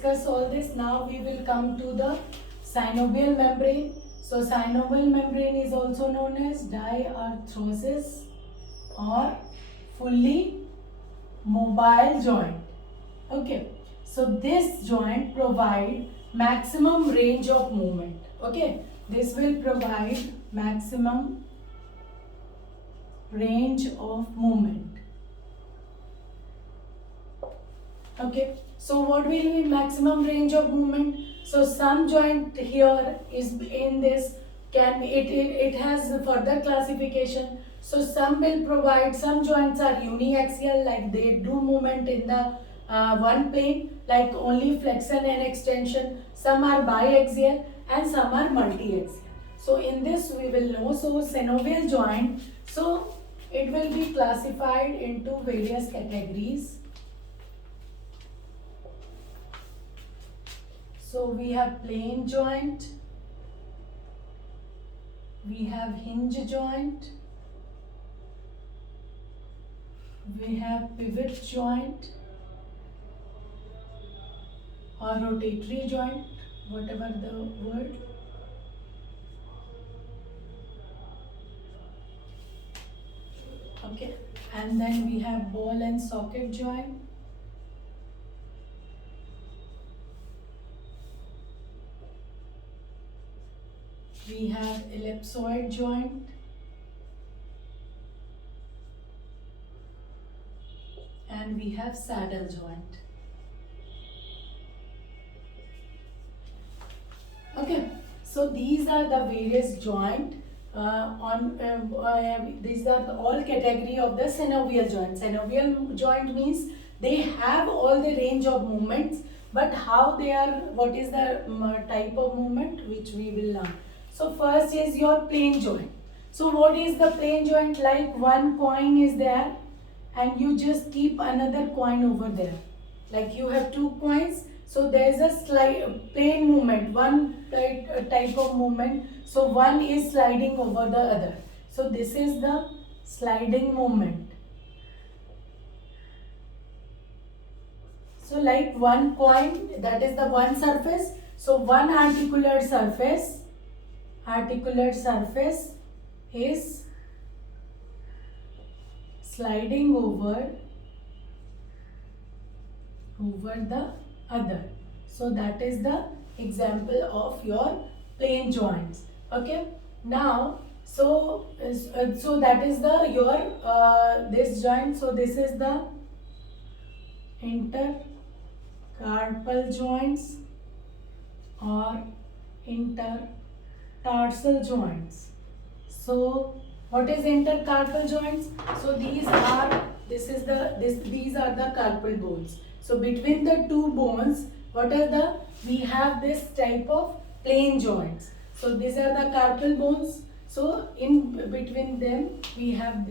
discuss all this, now we will come to the synovial membrane. So synovial membrane is also known as diarthrosis or fully mobile joint. Okay, so this joint provide maximum range of movement. Okay, this will provide maximum range of movement. Okay, so what will be maximum range of movement? So some joint here is in this, can it has further classification. So some will provide, some joints are uniaxial, like they do movement in the one plane, like only flexion and extension. Some are biaxial and some are multiaxial. So in this we will know. So synovial joint, so it will be classified into various categories. So we have plane joint, we have hinge joint, we have pivot joint or rotatory joint, whatever the word. Okay, and then we have ball and socket joint. We have ellipsoid joint, and we have saddle joint. Okay, so these are the various joint these are all category of the synovial joint. Synovial joint means they have all the range of movements, but how they are, what is the type of movement, which we will learn. So first is your plane joint. So what is the plane joint? Like one coin is there and you just keep another coin over there. Like you have two coins, so there is a plane movement, one type of movement. So one is sliding over the other. So this is the sliding movement. So like one coin, that is the one surface. So one articular surface is sliding over the other. So that is the example of your plane joints. Okay, now so that is the your this joint. So this is the intercarpal joints or intertarsal joints. So what is intercarpal joints? So these are these are the carpal bones. So between the two bones, what are we have this type of plane joints. So these are the carpal bones. So in between them we have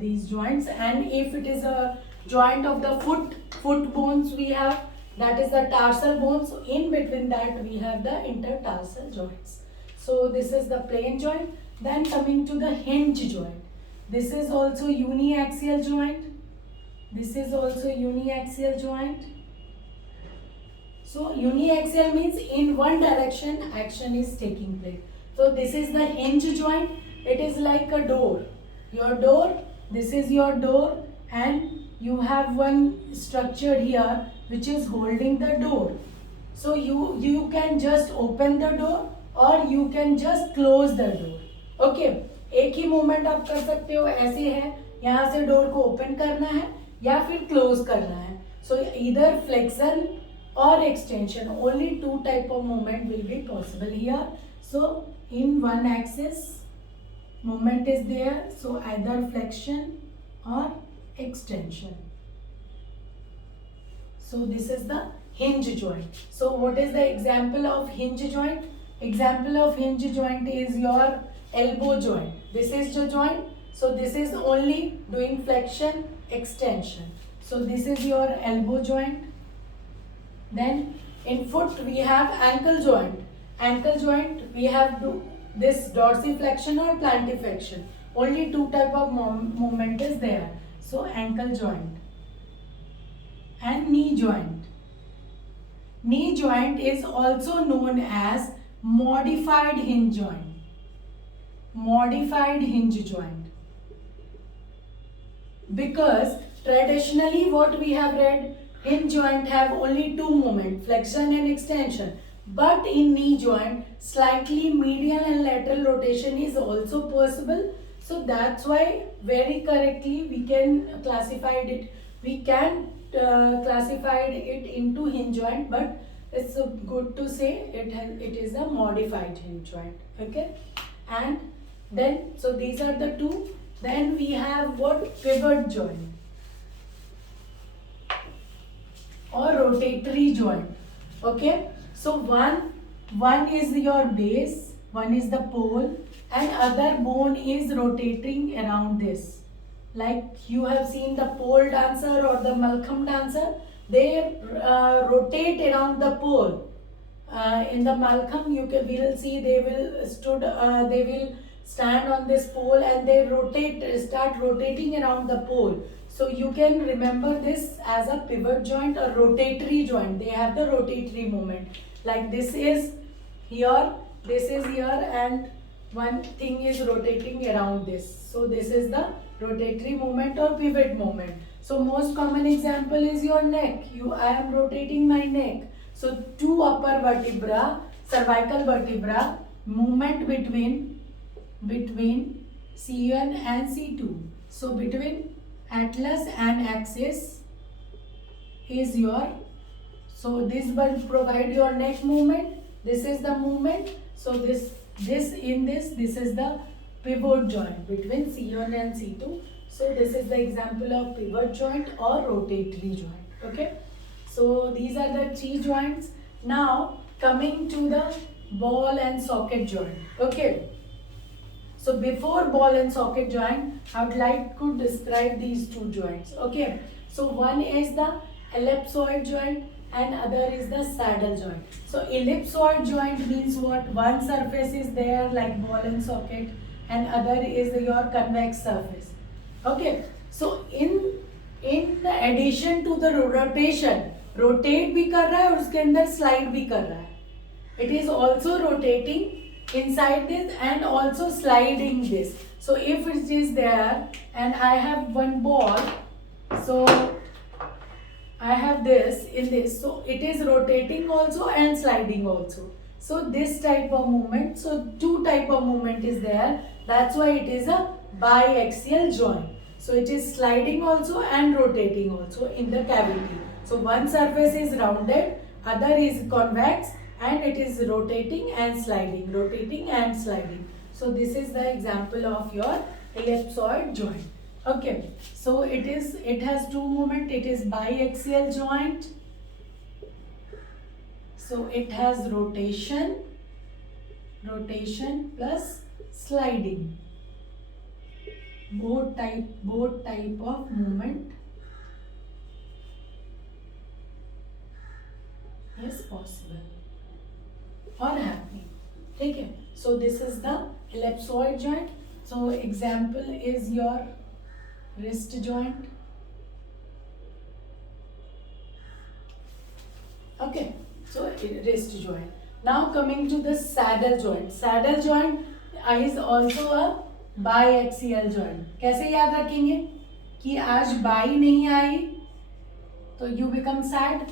these joints, and if it is a joint of the foot bones, we have, that is the tarsal bones. So in between that we have the intertarsal joints. So this is the plane joint. Then coming to the hinge joint. This is also uniaxial joint. This is also uniaxial joint. So uniaxial means in one direction action is taking place. So this is the hinge joint. It is like a door. Your door, this is your door, and you have one structure here which is holding the door. So you can just open the door or you can just close the door. Okay एक ही movement आप कर सकते हो, ऐसे है, यहाँ से door को ओपन करना है या फिर क्लोज करना है. सो इधर फ्लेक्शन और extension, only two type of movement will be possible here. So in one axis movement is there, so either flexion or extension. So this is the hinge joint. So what is the example of hinge joint? Example of hinge joint is your elbow joint. This is the joint. So this is only doing flexion, extension. So this is your elbow joint. Then in foot we have ankle joint. Ankle joint we have this dorsiflexion or plantiflexion. Only two type of movement is there. So ankle joint and knee joint. Knee joint is also known as modified hinge joint. Modified hinge joint. Because traditionally what we have read, hinge joint have only two movements, flexion and extension. But in knee joint, slightly medial and lateral rotation is also possible. So that's why very correctly we can classify it. We can classify it into hinge joint, but it's good to say it is a modified hinge joint. Okay, and then so these are the two. Then we have what? Pivot joint or rotatory joint. Okay, so one is your base, one is the pole, and other bone is rotating around this. Like you have seen the pole dancer or the Malcolm dancer, they rotate around the pole. In the Malcolm, we will see they will stand on this pole and they start rotating around the pole. So you can remember this as a pivot joint or rotatory joint. They have the rotatory movement. Like this is here, and one thing is rotating around this. So this is the rotatory movement or pivot movement. So most common example is your neck. I am rotating my neck. So two upper vertebra, cervical vertebra, movement between C1 and C2. So between atlas and axis is your, so this will provide your neck movement. This is the movement. So this is the pivot joint between C1 and C2. So this is the example of pivot joint or rotatory joint. Okay. So these are the three joints. Now coming to the ball and socket joint. Okay. So before ball and socket joint, I would like to describe these two joints. Okay. So one is the ellipsoid joint and other is the saddle joint. So ellipsoid joint means what? One surface is there like ball and socket and other is your convex surface. Okay. So in addition to the rotation, rotate भी कर रहा है और उसके अंदर slide भी कर रहा है. It is also rotating inside this and also sliding this. So if it is there and I have one ball, so I have this in this, so it is rotating also and sliding also. So this type of movement, so two type of movement is there. That's why it is a biaxial joint. So it is sliding also and rotating also in the cavity. So one surface is rounded, other is convex, and it is rotating and sliding, rotating and sliding. So this is the example of your ellipsoid joint. Okay, so it has two movement. It is biaxial joint. So it has rotation plus sliding. Both type of movement is possible or happening. Okay, so this is the ellipsoid joint. So example is your wrist joint. Okay, so wrist joint. Now coming to the saddle joint. Saddle joint is also a biaxial joint. कैसे याद रखेंगे कि आज by नहीं आई तो you become sad,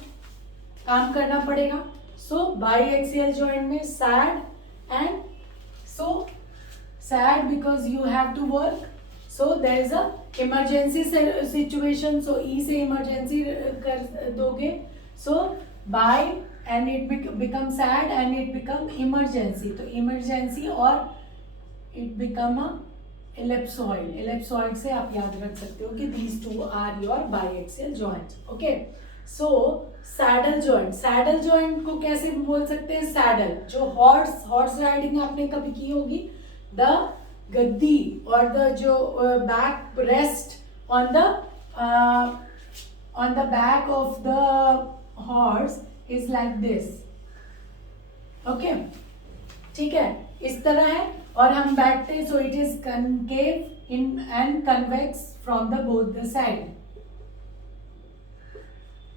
काम करना पड़ेगा. So biaxial joint में sad and so sad because you have to work. So there is a emergency situation. So E से emergency कर दोगे. So by and it becomes sad and it become emergency. तो emergency और it become a ellipsoid. Ellipsoid से आप याद रख सकते हो कि these two are your biaxial joints. Okay. So saddle joint. Saddle joint को कैसे बोल सकते हैं? Saddle जो horse riding आपने कभी की होगी, the गद्दी और the जो back rest on the back of the horse is like this. Okay, ठीक है, इस तरह है और हम बैठते, so it is concave in and convex from the both the side.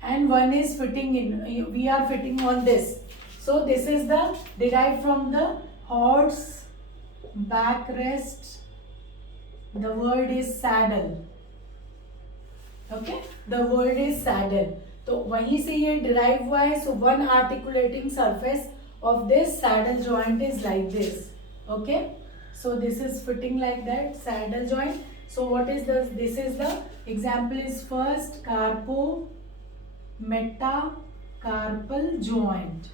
and one is fitting in, we are fitting on this. So this is the derived from the horse backrest. The word is saddle. Okay, the word is saddle. तो वहीं से ये derive हुआ है. So one articulating surface of this saddle joint is like this. Okay, so this is fitting like that, saddle joint. So what is this? This is the example is first carpo metacarpal joint.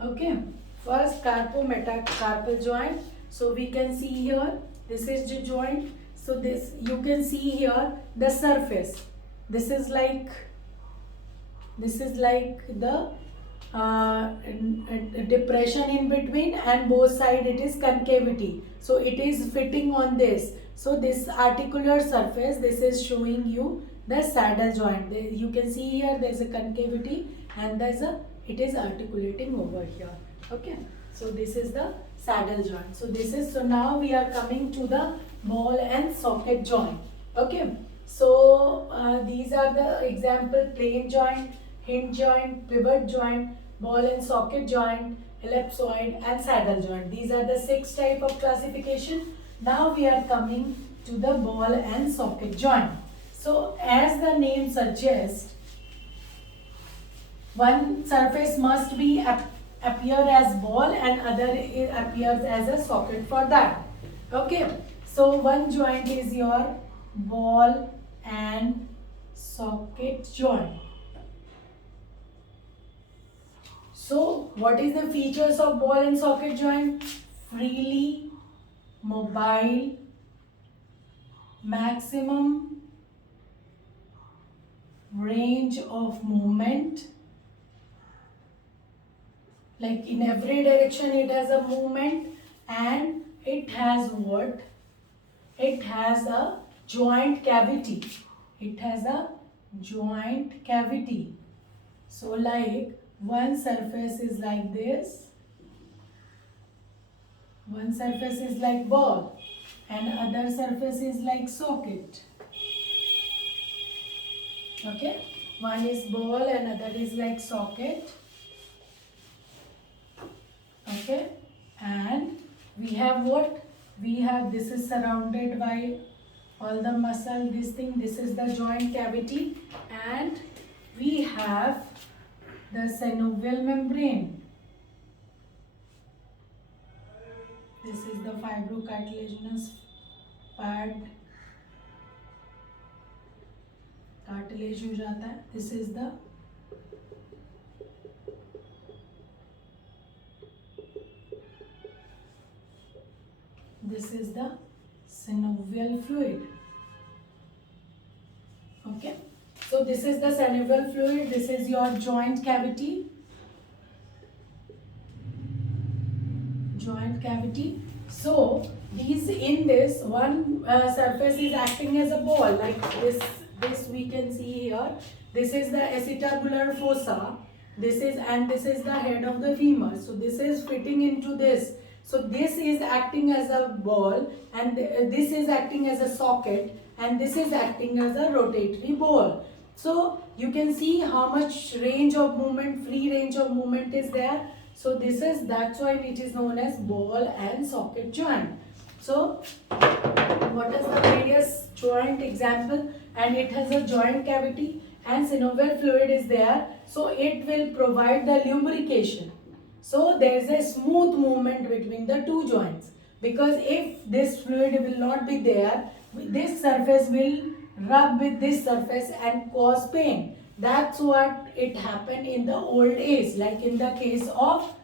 Okay, first carpo metacarpal joint. So we can see here, this is the joint. So this, you can see here the surface. This is like the depression in between, and both side it is concavity. So it is fitting on this. So this articular surface, this is showing you the saddle joint. You can see here there is a concavity, and it is articulating over here. Okay, so this is the saddle joint. So now we are coming to the ball and socket joint. Okay, so these are the example: plane joint, hinge joint, pivot joint, ball and socket joint, ellipsoid and saddle joint. These are the 6 type of classification. Now we are coming to the ball and socket joint. So as the name suggests, one surface must be appear as ball and other appears as a socket for that. Okay, so one joint is your ball and socket joint. So what is the features of ball and socket joint? Freely mobile, maximum range of movement. Like in every direction it has a movement, and it has what? It has a joint cavity. It has a joint cavity. So like one surface is like this, one surface is like ball, and other surface is like socket. Okay, one is ball and other is like socket. Okay, and we have what? We have, this is surrounded by all the muscle, this thing, this is the joint cavity, and we have the synovial membrane. This is the fibrocartilaginous part, cartilage हो जाता है. This is the synovial fluid. Okay, so this is the synovial fluid. This is your joint cavity. Joint cavity. So these, in this one surface is acting as a ball, like this we can see here. This is the acetabular fossa. This is the head of the femur. So this is fitting into this. So this is acting as a ball, and this is acting as a socket, and this is acting as a rotatory ball. So you can see how much range of movement, free range of movement is there. So that's why it is known as ball and socket joint. So what is the various joint example? And it has a joint cavity and synovial fluid is there. So it will provide the lubrication. So there is a smooth movement between the two joints. Because if this fluid will not be there, this surface will rub with this surface and cause pain. That's what it happened in the old age, like in the case of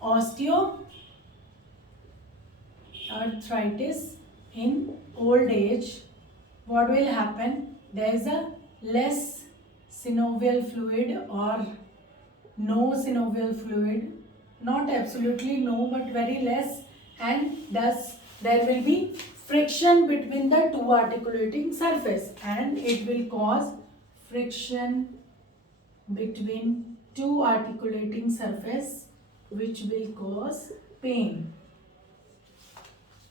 osteoarthritis in old age. What will happen? There is a less synovial fluid or no synovial fluid, not absolutely no, but very less, and thus there will be friction between the two articulating surface, and it will cause friction between two articulating surface, which will cause pain.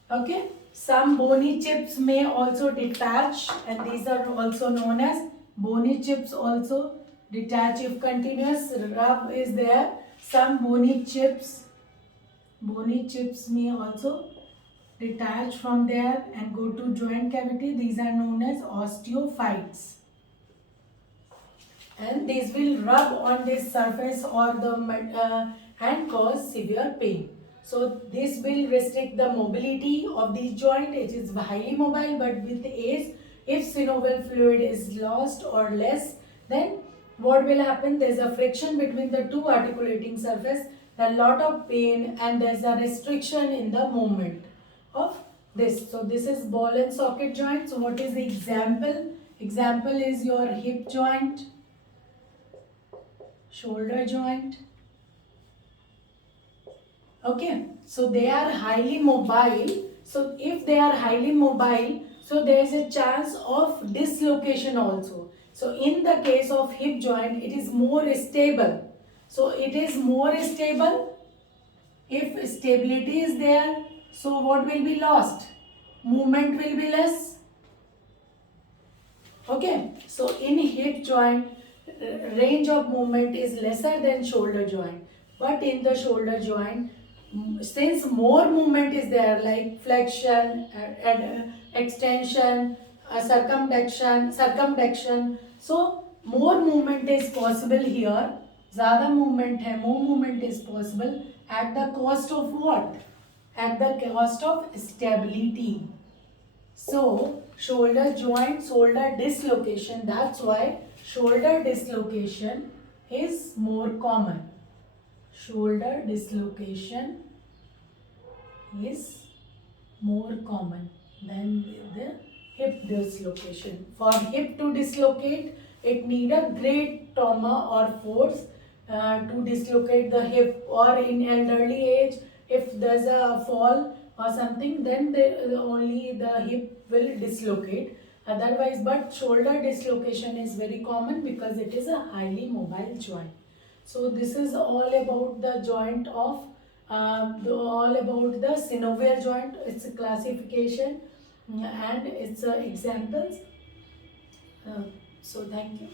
Okay, some bony chips may also detach, and these are also known as bony chips also detach if continuous. Rub is there. Some bony chips may also detach from there and go to joint cavity. These are known as osteophytes, and these will rub on this surface or the and cause severe pain. So this will restrict the mobility of this joint. It is highly mobile, but with age, if synovial fluid is lost or less, then what will happen? There is a friction between the two articulating surface, a lot of pain, and there is a restriction in the movement of this. So this is ball and socket joint. So what is the example? Example is your hip joint, shoulder joint. Okay, so they are highly mobile. So if they are highly mobile, so there is a chance of dislocation also. So in the case of hip joint, it is more stable. So it is more stable. If stability is there, so what will be lost? Movement will be less. Okay, so in hip joint, range of movement is lesser than shoulder joint. But in the shoulder joint, since more movement is there, like flexion, extension, circumduction, so more movement is possible here. ज़्यादा movement है, more movement is possible at the cost of what? At the cost of stability. So shoulder joint, shoulder dislocation, that's why shoulder dislocation is more common. Shoulder dislocation is more common than the hip dislocation. For hip to dislocate, it need a great trauma or force to dislocate the hip, or in elderly age, if there's a fall or something, then only the hip will dislocate. Otherwise, but shoulder dislocation is very common because it is a highly mobile joint. So this is all about the joint of all about the synovial joint, its classification and its examples. So thank you.